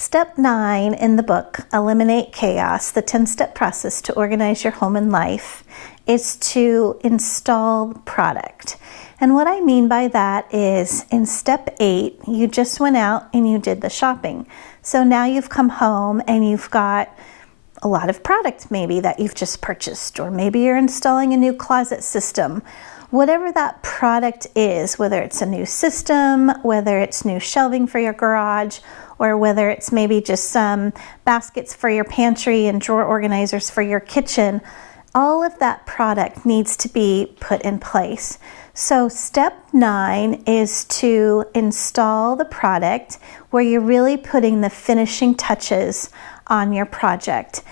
Step 9 in the book, Eliminate Chaos, the 10-step process to organize your home and life, is to install product. And what I mean by that is in step 8, you just went out and you did the shopping. So now you've come home and you've got a lot of product maybe that you've just purchased, or maybe you're installing a new closet system. Whatever that product is, whether it's a new system, whether it's new shelving for your garage, or whether it's maybe just some baskets for your pantry and drawer organizers for your kitchen, all of that product needs to be put in place. So step 9 is to install the product, where you're really putting the finishing touches on your project.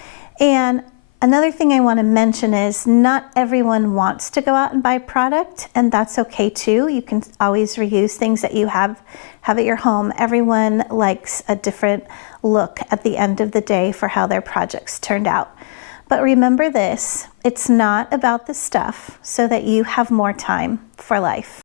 And another thing I want to mention is not everyone wants to go out and buy product, and that's okay too. You can always reuse things that you have at your home. Everyone likes a different look at the end of the day for how their projects turned out. But remember this, it's not about the stuff, so that you have more time for life.